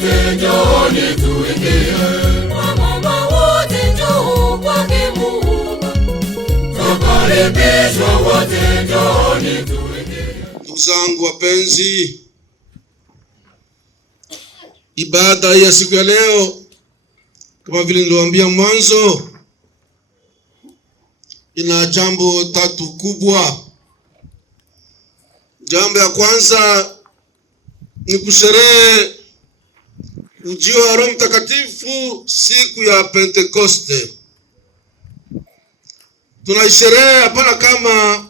wote njooni tuingie, wamama wote njoo kwake Muumba, twakaribishwa wote njooni tuingie. Ndugu zangu wapenzi, ibada ya siku ya leo kama vile niliwaambia mwanzo ina jambo tatu kubwa. Jambo ya kwanza ni kusherehe ujio wa Roho Mtakatifu siku ya Pentekoste. Tunaisherehe hapana kama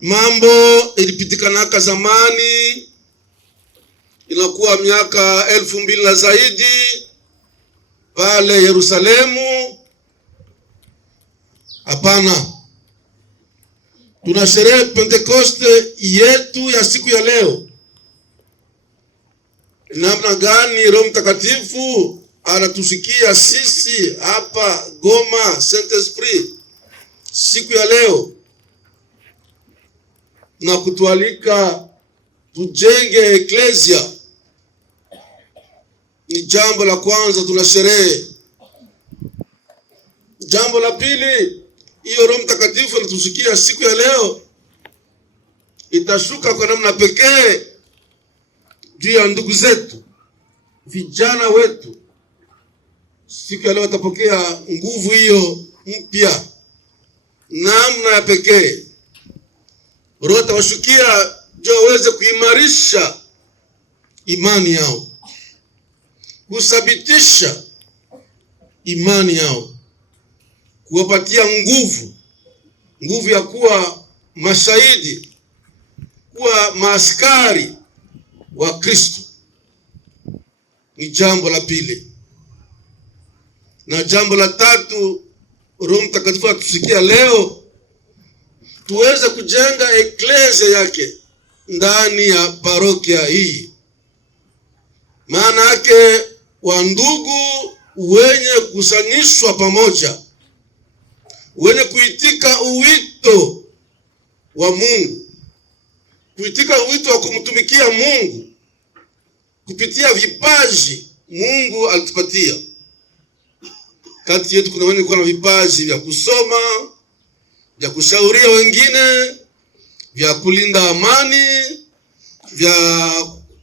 mambo ilipitikanaka zamani, inakuwa miaka 2000 na zaidi pale Yerusalemu. Hapana, tunasherehe Pentekoste yetu ya siku ya leo. Namna gani Roho Mtakatifu anatusikia sisi hapa Goma Saint Esprit siku ya leo na kutualika tujenge eklesia. Ni jambo la kwanza tunasherehe. Jambo la pili, hiyo Roho Mtakatifu anatusikia siku ya leo itashuka kwa namna pekee juu ya ndugu zetu, vijana wetu. Siku ya leo watapokea nguvu hiyo mpya namna ya pekee. Roho atawashukia ndio waweze kuimarisha imani yao, kuthabitisha imani yao, kuwapatia nguvu ya kuwa mashahidi, kuwa maaskari wa Kristo. Ni jambo la pili. Na jambo la tatu, Roho Mtakatifu atusikia leo tuweze kujenga eklesia yake ndani ya parokia hii. Maana yake wandugu wenye kusanyishwa pamoja, wenye kuitika uwito wa Mungu, kuitika uwito wa kumtumikia Mungu kupitia vipaji Mungu alitupatia. Kati yetu kuna wenye kuwa na vipaji vya kusoma, vya kushauria wengine, vya kulinda amani, vya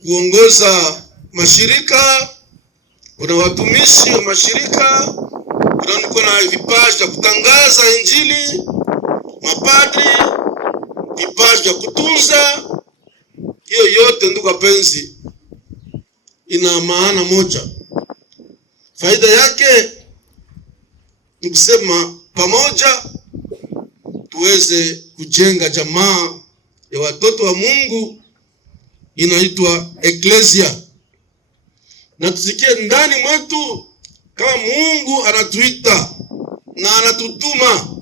kuongoza mashirika. Kuna watumishi wa mashirika, kuna vipaji vya kutangaza Injili, mapadri, vipaji vya kutunza. Hiyo yote ndugu wapenzi ina maana moja. Faida yake ni kusema pamoja tuweze kujenga jamaa ya watoto wa Mungu inaitwa eklesia. Na tusikie ndani mwetu kama Mungu anatuita na anatutuma.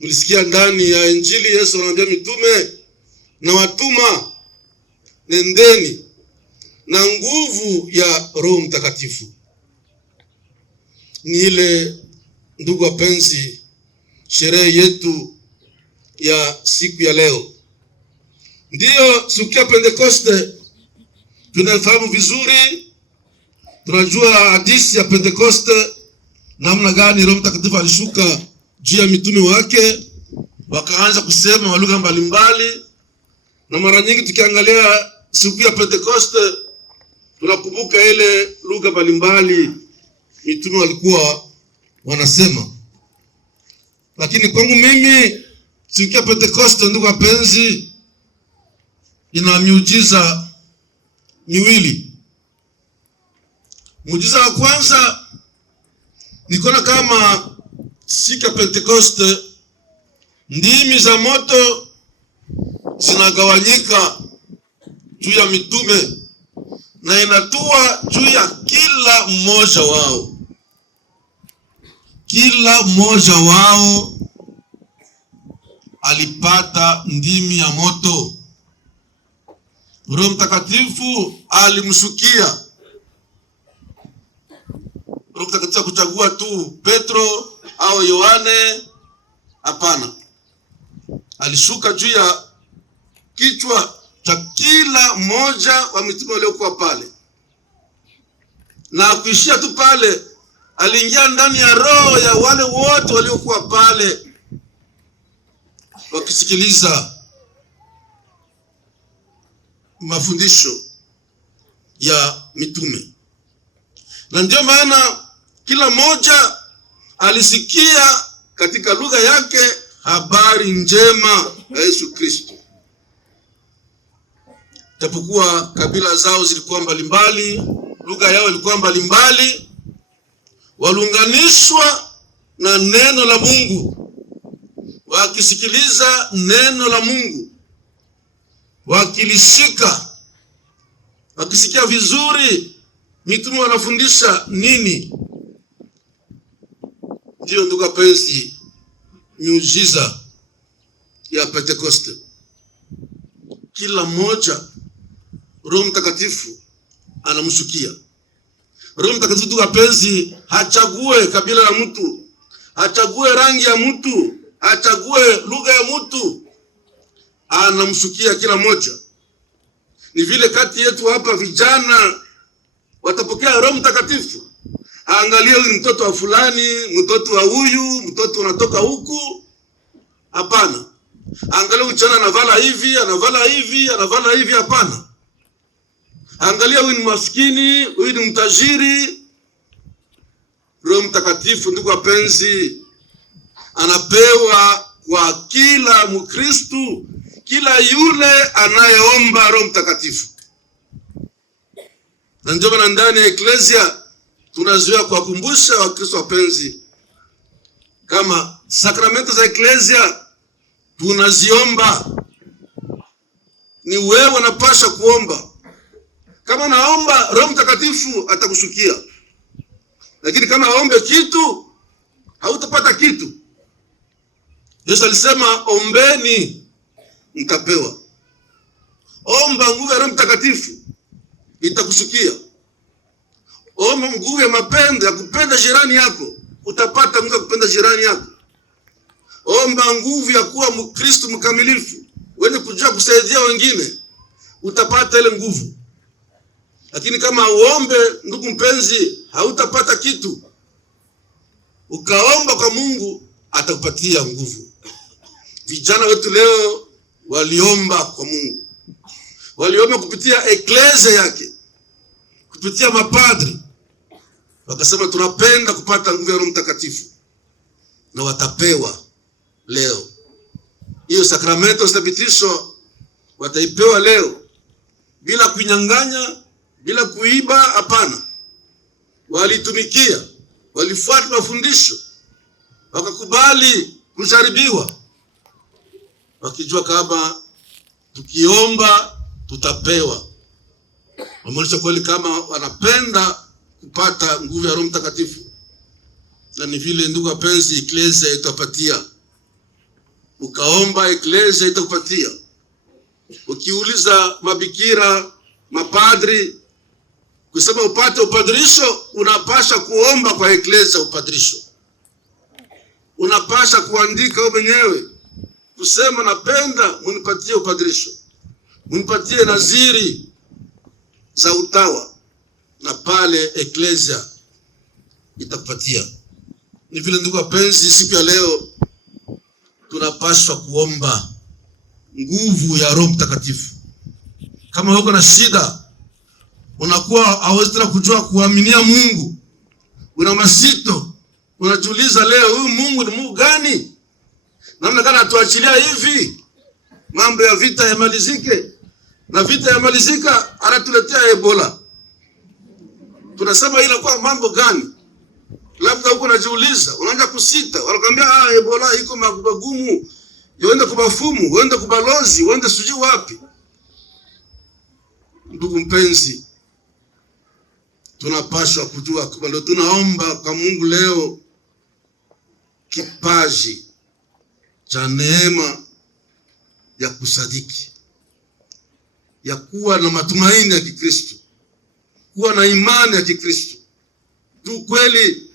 Mlisikia ndani ya Injili Yesu anamwambia mitume, na watuma, nendeni na nguvu ya Roho Mtakatifu. Ni ile ndugu wapenzi, sherehe yetu ya siku ya leo. Ndiyo siku ya Pentekoste tunafahamu vizuri. Tunajua hadithi ya Pentekoste, namna gani Roho Mtakatifu alishuka juu ya mitume wake, wakaanza kusema wa lugha mbalimbali. Na mara nyingi tukiangalia siku ya Pentekoste tunakumbuka ile lugha mbalimbali mitume walikuwa wanasema. Lakini kwangu mimi siku ya Pentekoste ndugu wapenzi ina miujiza miwili. Muujiza wa kwanza nikona kama siku ya Pentekoste ndimi za moto zinagawanyika juu ya mitume na inatua juu ya kila mmoja wao. Kila mmoja wao alipata ndimi ya moto. Roho Mtakatifu alimshukia. Roho Mtakatifu kuchagua tu Petro au Yohane, hapana. Alishuka juu ya kichwa cha kila mmoja wa mitume waliokuwa pale, na kuishia tu pale. Aliingia ndani ya roho ya wale wote waliokuwa pale wakisikiliza mafundisho ya mitume. Na ndio maana kila mmoja alisikia katika lugha yake habari njema ya Yesu Kristo. Japokuwa kabila zao zilikuwa mbalimbali, lugha yao ilikuwa mbalimbali, waliunganishwa na neno la Mungu, wakisikiliza neno la Mungu, wakilishika, wakisikia vizuri mitume wanafundisha nini. Ndio ndugu wapenzi, miujiza ya Pentekoste. Kila mmoja Roho Mtakatifu anamshukia. Roho Mtakatifu, ndugu wapenzi, hachague kabila la mtu, hachague rangi ya mtu, hachague lugha ya mtu, anamshukia kila mmoja. Ni vile kati yetu hapa vijana watapokea Roho Mtakatifu, angalia huyu mtoto wa fulani, mtoto wa huyu, mtoto unatoka huku. Hapana. Angalia uchana anavala hivi, anavala hivi, anavala hivi. Hapana. Angalia huyu ni maskini, huyu ni mtajiri. Roho Mtakatifu, ndugu wapenzi, anapewa kwa kila Mkristu, kila yule anayeomba Roho Mtakatifu. Na ndio maana ndani ya eklesia tunazoea kuwakumbusha Wakristo wapenzi, kama sakramento za eklesia tunaziomba. Ni wewe unapaswa kuomba. Kama naomba, Roho Mtakatifu atakushukia. Lakini kama aombe kitu, hautapata kitu. Yesu alisema ombeni mtapewa. Omba nguvu ya Roho Mtakatifu, itakushukia. Omba nguvu ya mapendo, ya kupenda jirani yako, utapata nguvu ya kupenda jirani yako. Omba nguvu ya kuwa Mkristo mkamilifu, wenye kujua kusaidia wengine, utapata ile nguvu. Lakini kama uombe, ndugu mpenzi, hautapata kitu. Ukaomba kwa Mungu, atakupatia nguvu. Vijana wetu leo waliomba kwa Mungu, waliomba kupitia eklesia yake, kupitia mapadri, wakasema tunapenda kupata nguvu ya Roho Mtakatifu, na watapewa leo. Hiyo sakramento thibitisho wataipewa leo, bila kunyang'anya, bila kuiba. Hapana. Walitumikia, walifuata mafundisho, wakakubali kujaribiwa, wakijua kama tukiomba tutapewa. Wameonyesha kweli kama wanapenda kupata nguvu ya Roho Mtakatifu. Na ni vile ndugu wapenzi, eklesia itapatia. Ukaomba, eklesia itakupatia. Ukiuliza mabikira, mapadri, kusema upate upadrisho, unapasha kuomba kwa eklesia upadrisho. Unapasha kuandika wewe mwenyewe, kusema napenda munipatie upadrisho, munipatie naziri za utawa, na pale eklesia itakupatia. Ni vile ndugu wapenzi, siku ya leo tunapaswa kuomba nguvu ya Roho Mtakatifu. Kama uko na shida, unakuwa hauwezi tena kujua kuaminia Mungu, una masito, unajiuliza leo huyu Mungu ni Mungu gani? Namna gani atuachilia hivi? Mambo ya vita yamalizike. Na vita yamalizika, anatuletea Ebola. Tunasema ila kwa mambo gani? Labda huko unajiuliza, unaanza kusita, wanakuambia Ebola iko magumu, uende kwa mafumu, uende kwa balozi, uende sijui wapi. Ndugu mpenzi, tunapaswa kujua kwamba ndio tunaomba kwa Mungu leo kipaji cha neema ya kusadiki, ya kuwa na matumaini ya Kikristo, kuwa na imani ya Kikristo. Tu kweli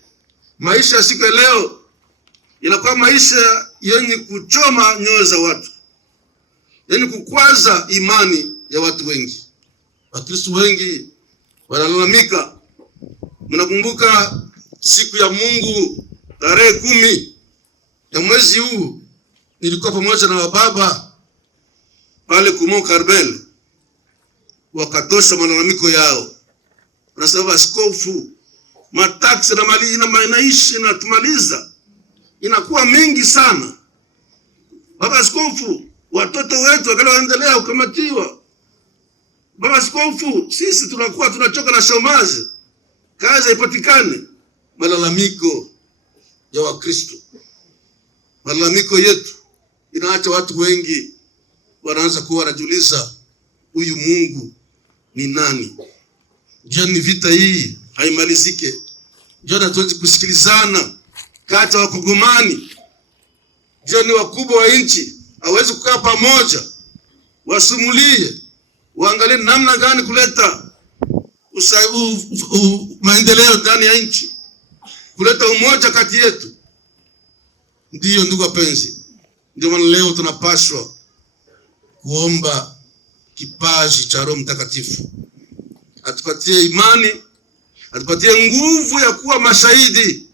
maisha ya siku ya leo inakuwa maisha yenye kuchoma nyoyo za watu, yenye kukwaza imani ya watu wengi. Wakristo wengi wanalalamika. Mnakumbuka siku ya Mungu tarehe 10 ya mwezi huu, nilikuwa pamoja na baba pale Mont Carmel, wakatosha malalamiko yao. Wanasema askofu, mataksi na mali inaishi na tumaliza, inakuwa mingi sana. Baba askofu, watoto wetu wakala waendelea kukamatiwa. Baba askofu, sisi tunakuwa tunachoka na shomazi, kazi haipatikane. Malalamiko ya Wakristo, malalamiko yetu inaacha watu wengi wanaanza kuwa wanajiuliza, huyu Mungu ni nani? Jani vita hii haimalizike. Jana tuwezi kusikilizana kati ya Wakongomani. Jani wakubwa wa nchi hawezi kukaa pamoja, wasumulie, waangalie namna gani kuleta maendeleo ndani ya nchi, kuleta umoja kati yetu. Ndiyo ndugu wapenzi, ndio maana leo tunapaswa kuomba kipaji cha Roho Mtakatifu, atupatie imani, atupatie nguvu ya kuwa mashahidi,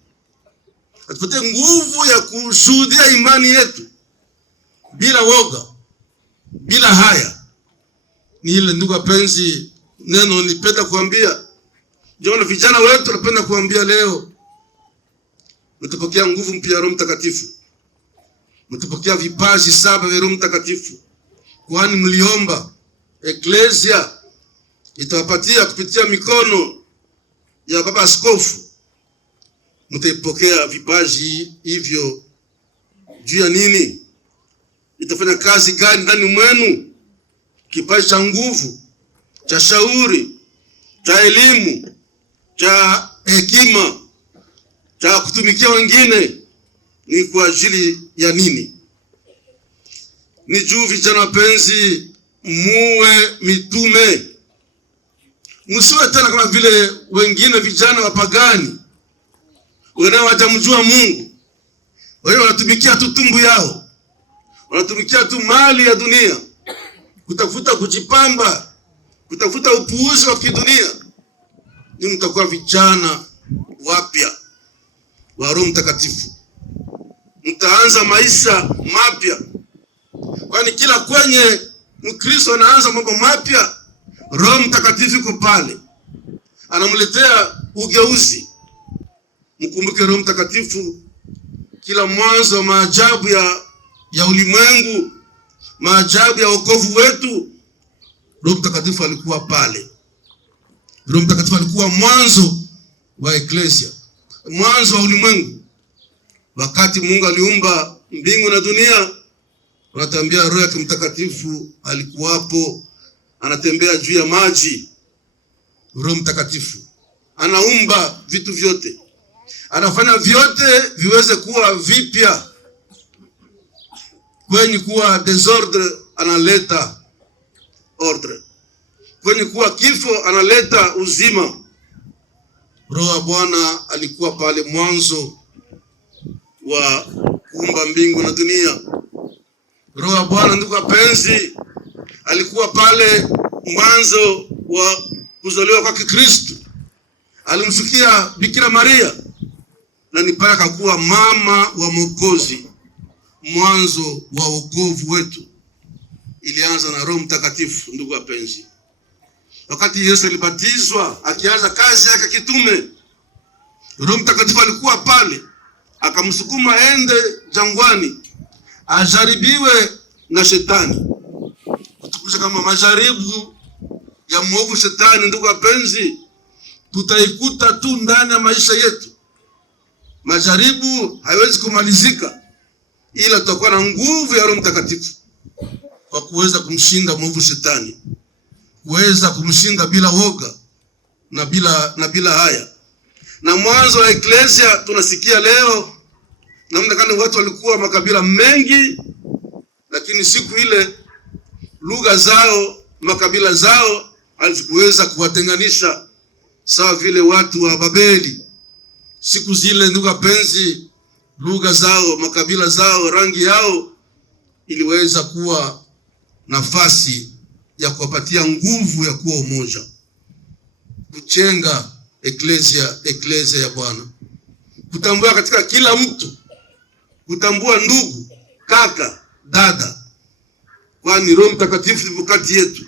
atupatie nguvu ya kushuhudia imani yetu bila woga, bila haya. Ni ile ndugu wapenzi, neno nipenda kuambia jana vijana wetu, napenda kuambia leo, mtapokea nguvu mpya ya Roho Mtakatifu, mtapokea vipaji 7 vya Roho Mtakatifu, kwani mliomba. Eklesia itawapatia kupitia mikono ya baba askofu. Mtapokea vipaji hivyo juu ya nini? Itafanya kazi gani ndani mwenu? Kipaji cha nguvu, cha shauri, cha elimu, cha hekima, cha kutumikia wengine. Ni kwa ajili ya nini? Ni juu vijana wapenzi, muwe mitume. Msiwe tena kama vile wengine vijana wapagani, wengine hawajamjua Mungu. Wao wanatumikia tu tumbu yao, wanatumikia tu mali ya dunia, kutafuta kujipamba, kutafuta upuuzi wa kidunia. Ni mtakuwa vijana wapya wa Roho Mtakatifu, mtaanza maisha mapya. Kwani kila kwenye Mkristo anaanza mambo mapya, Roho Mtakatifu yuko pale, anamletea ugeuzi. Mkumbuke Roho Mtakatifu, kila mwanzo wa maajabu ya ulimwengu, maajabu ya wokovu wetu, Roho Mtakatifu alikuwa pale. Roho Mtakatifu alikuwa mwanzo wa eklesia, mwanzo wa ulimwengu. Wakati Mungu aliumba mbingu na dunia, anatambia Roho yake Mtakatifu alikuwapo, anatembea juu ya maji. Roho Mtakatifu anaumba vitu vyote, anafanya vyote viweze kuwa vipya. Kwenye kuwa desordre analeta ordre, kwenye kuwa kifo analeta uzima. Roho wa Bwana alikuwa pale mwanzo wa kuumba mbingu na dunia. Roho wa Bwana, ndugu wapenzi, alikuwa pale mwanzo wa kuzaliwa kwa Kristo. Alimshukia Bikira Maria na nipaka akakuwa mama wa Mwokozi. Mwanzo wa wokovu wetu ilianza na Roho Mtakatifu, ndugu wapenzi. Wakati Yesu alibatizwa, akianza kazi yake kitume, Roho Mtakatifu alikuwa pale, akamsukuma aende jangwani ajaribiwe na shetani. Kutukuza kama majaribu ya mwovu shetani, ndugu wapenzi, tutaikuta tu ndani ya maisha yetu. Majaribu haiwezi kumalizika, ila tutakuwa na nguvu ya Roho Mtakatifu kwa kuweza kumshinda mwovu shetani, kuweza kumshinda bila woga na bila haya. Na mwanzo wa eklesia tunasikia leo namna gani watu walikuwa makabila mengi, lakini siku ile lugha zao, makabila zao hazikuweza kuwatenganisha sawa vile watu wa Babeli. Siku zile, ndugu wapenzi, lugha zao, makabila zao, rangi yao iliweza kuwa nafasi ya kuwapatia nguvu ya kuwa umoja, kujenga eklesia ya Bwana, kutambua katika kila mtu, kutambua ndugu, kaka, dada, kwani Roho Mtakatifu yupo kati yetu.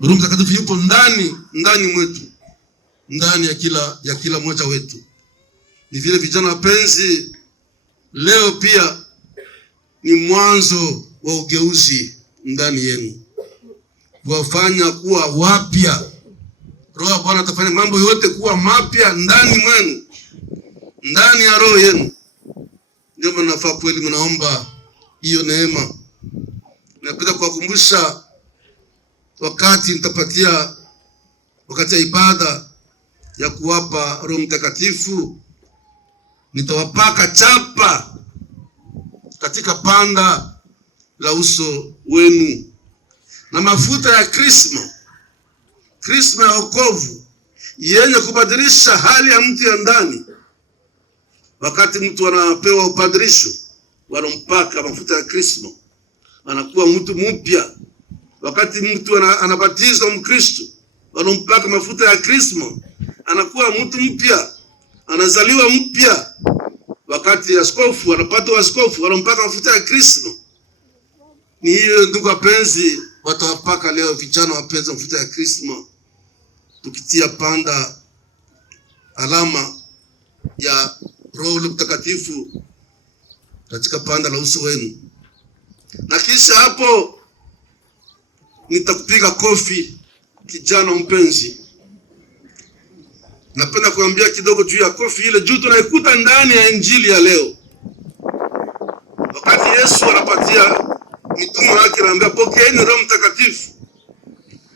Roho Mtakatifu yupo ndani mwetu, ndani ya kila mmoja wetu. Ni vile vijana wapenzi, leo pia ni mwanzo wa ugeuzi ndani yenu, kuwafanya kuwa wapya. Roho ya Bwana atafanya mambo yote kuwa mapya ndani mwenu, ndani ya roho yenu. Ndio mnafaa kweli, mnaomba hiyo neema. Napenda kuwakumbusha wakati nitapatia wakati ya ibada ya kuwapa Roho Mtakatifu, nitawapaka chapa katika panda la uso wenu na mafuta ya krisma ya wokovu yenye kubadilisha hali ya mtu ya ndani. Wakati mtu anapewa upadirisho, wanampaka mafuta ya krisma, anakuwa mtu mpya. Wakati mtu anabatizwa Mkristo, wanampaka mafuta ya krisma, anakuwa mtu mpya, anazaliwa mpya. Wakati askofu anapata askofu, wanampaka mafuta ya krisma. Ni hiyo ndugu wapenzi, watawapaka leo vijana wapenzi mafuta ya krisma, tukitia panda alama ya Roho Mtakatifu katika panda la uso wenu. Na kisha hapo nitakupiga kofi kijana mpenzi. Napenda kuambia kidogo juu ya kofi ile, juu tunaikuta ndani ya injili ya leo. Wakati Yesu anapatia mitume wake, anaambia pokeeni Roho Mtakatifu,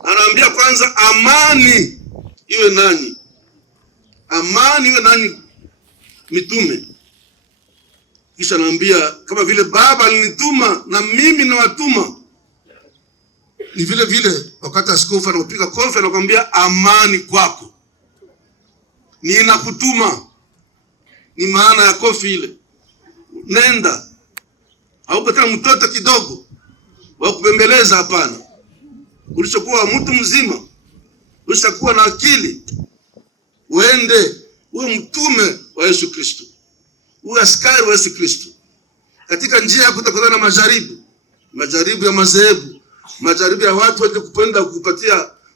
anaambia kwanza amani iwe nani, amani iwe nani mitume. Kisha anaambia kama vile Baba alinituma na mimi nawatuma. Ni vile vile wakati askofu anapiga kofi, anakuambia amani kwako, ninakutuma. Ni maana ya kofi ile. Nenda, hauko tena mtoto kidogo wa kupembeleza, hapana. Ulichokuwa mtu mzima, ulishakuwa na akili. Uende uwe mtume wa Yesu Kristo, uwe askari wa Yesu Kristo. Katika njia yako utakutana na majaribu ya madhehebu, majaribu ya watu wenye kupenda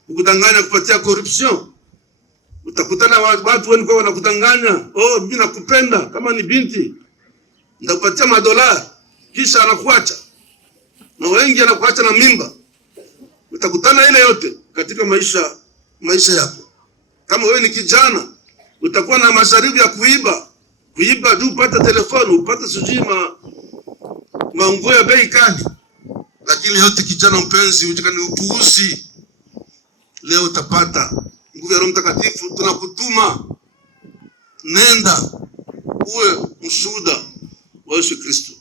kukudanganya, kupatia corruption. Utakutana watu wengi kwa wanakudanganya, oh mimi nakupenda, kama ni binti ndakupatia $, kisha anakuacha. Na wengi anakuacha na mimba. Utakutana ile yote katika maisha yako. Kama wewe ni kijana, utakuwa na majaribu ya kuiba tu, upate telefoni, upate sijui manguo ya bei kali. Lakini yote kijana mpenzi, utakani upuuzi. Leo utapata nguvu ya Roho Mtakatifu, tunakutuma. Nenda uwe mshuhuda wa Yesu Kristo.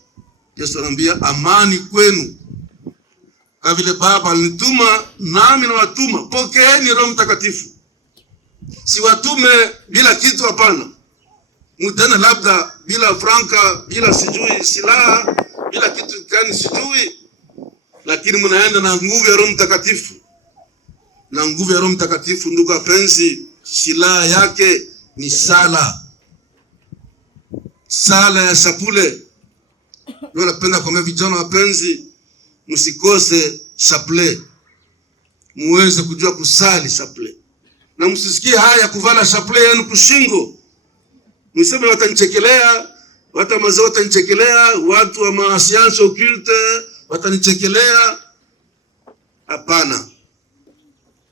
Yesu anambia amani kwenu, kama vile Baba alinituma nami nawatuma. Pokeeni Roho Mtakatifu. Si watume bila kitu, hapana. Mtana labda bila franka, bila sijui silaha, bila kitu gani sijui, lakini mnaenda na nguvu ya Roho Mtakatifu. Na nguvu ya Roho Mtakatifu, ndugu wapenzi, silaha yake ni sala ya chapule. Ndio napenda kwa vijana wapenzi, msikose chapule, muweze kujua kusali chapule. Na msisikie haya kuvala chapule yenu kushingo, mseme watanichekelea, watu wa mazao watanichekelea, watu wa masianso occulte watanichekelea. Hapana.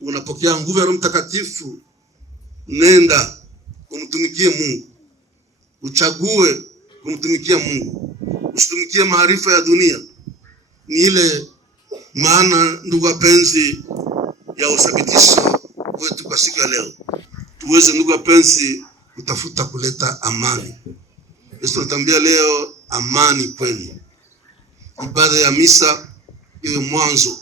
Unapokea nguvu ya Roho Mtakatifu, nenda kumtumikie Mungu. Uchague kumtumikia Mungu, usitumikie maarifa ya dunia. Ni ile maana ndugu wapenzi ya uthabitisho wetu kwa siku ya leo. Tuweze ndugu wapenzi kutafuta kuleta amani. Yesu anatuambia leo amani kwenu. Ibada ya misa iwe mwanzo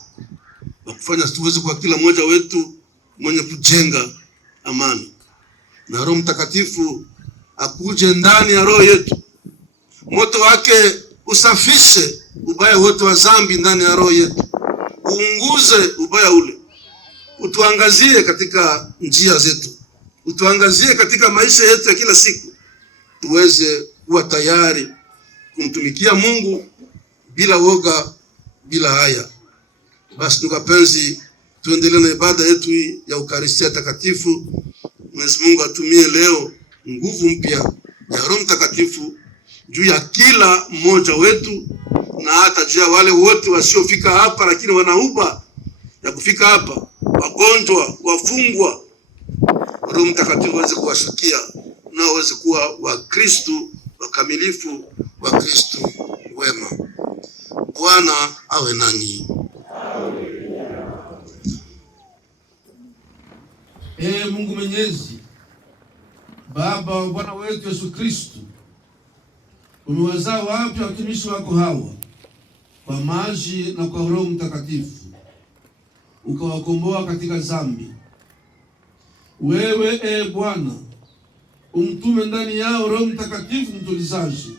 wa kufanya tuweze kwa kila mmoja wetu mwenye kujenga amani. Na Roho Mtakatifu akuje ndani ya roho yetu. Moto wake usafishe ubaya wote wa dhambi ndani ya roho yetu. uunguze ubaya ule, utuangazie katika njia zetu, utuangazie katika maisha yetu ya kila siku, tuweze kuwa tayari kumtumikia Mungu bila woga, bila haya. Basi ndugu wapenzi, tuendelee na ibada yetu ya Eukaristia Takatifu. Mwenyezi Mungu atumie leo nguvu mpya ya Roho Mtakatifu juu ya kila mmoja wetu, na hata juu ya wale wote wasiofika hapa lakini wanauba ya kufika hapa, wagonjwa, wafungwa. Roho Mtakatifu aweze kuwashukia na waweze kuwa Wakristo wakamilifu, Wakristo wema. Bwana awe nanyi. Mungu Mwenyezi, Baba wa Bwana wetu Yesu Kristo, umewazaa wapya watumishi wako hawa kwa maji na kwa Roho Mtakatifu, ukawakomboa katika dhambi. Wewe Bwana, umtume ndani yao Roho Mtakatifu mtulizaji,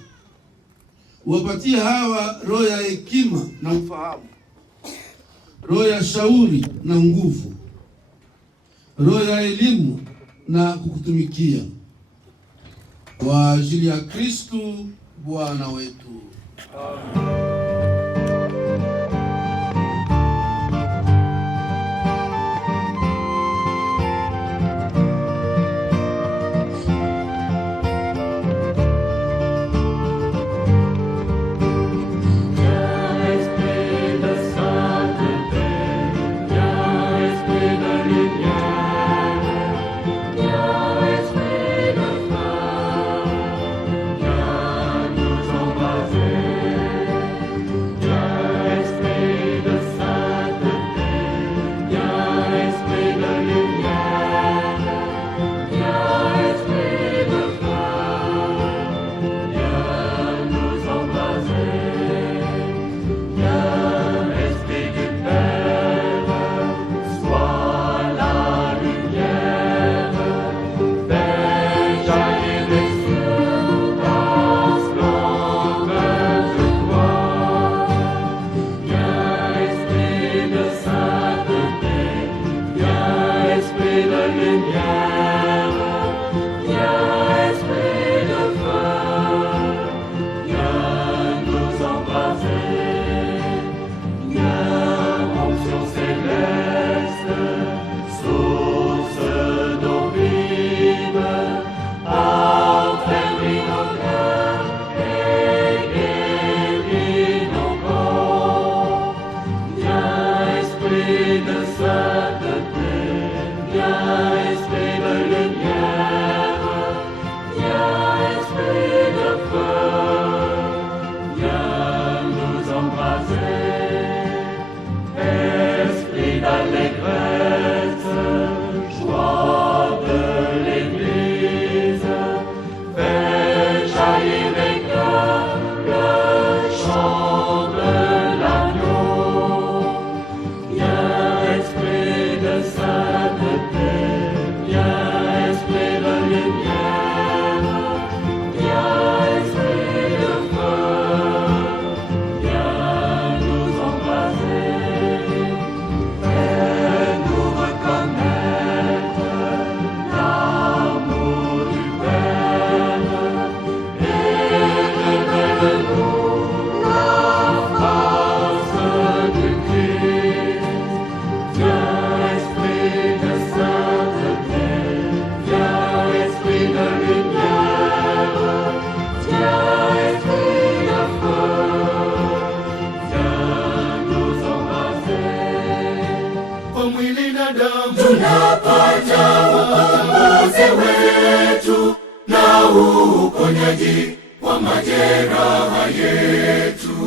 uwapatie hawa roho ya hekima na ufahamu, roho ya shauri na nguvu, roho ya elimu na kukutumikia, kwa ajili ya Kristo Bwana wetu. Amen. tunapata ukombozi wetu na uponyaji wa majeraha yetu.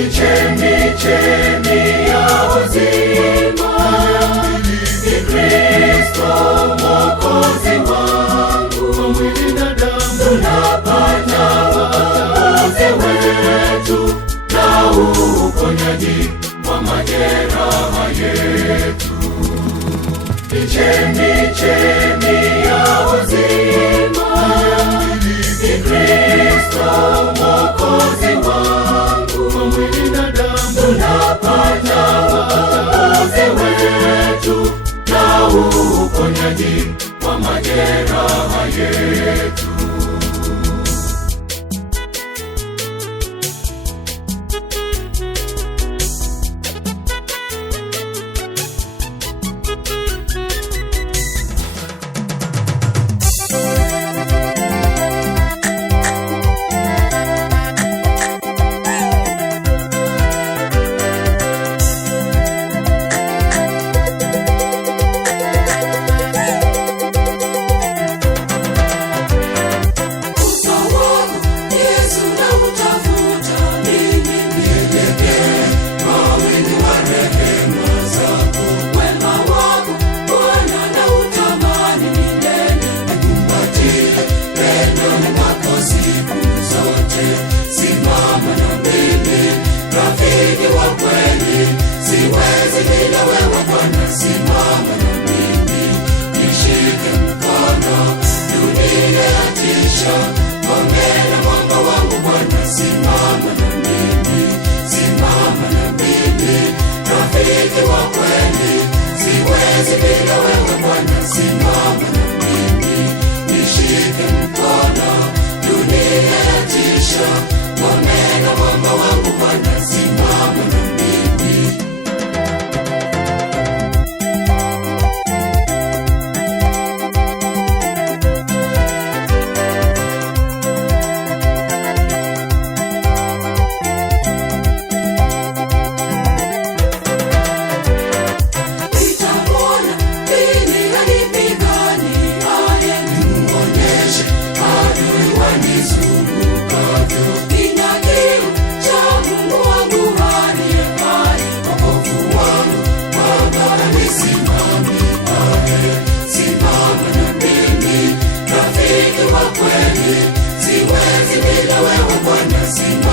ni chemichemi ya uzima, ni Kristo Mwokozi wangu. Kwa mwili na damu tunapata ukombozi wetu na uponyaji wa majeraha yetu. Ni chemichemi ya uzima, ni Kristo Mwokozi wangu. Kwa mwili na damu tunapata ukombozi wetu na uponyaji wa majeraha yetu. Simama na mimi, rafiki wa kweli, siwezi bila wewe Bwana. Simama na mimi, nishike mkono, dunia yatisha, ongea mwamba wangu Bwana. Simama na mimi, simama na mimi, rafiki wa kweli, siwezi bila wewe Bwana. Simama na mimi, nishike mkono, dunia yatisha, ongea mwamba wangu Bwana. Simama na mimi. Nitamwona lini anipigani, aye nimuonyeshe adui wanizungukavyo. Nina kiu cha Mungu wangu aliye hai, wokovu wangu Baba anisimamie. Simama na mimi, rafiki wa kweli, siwezi bila wewe Bwana. Simama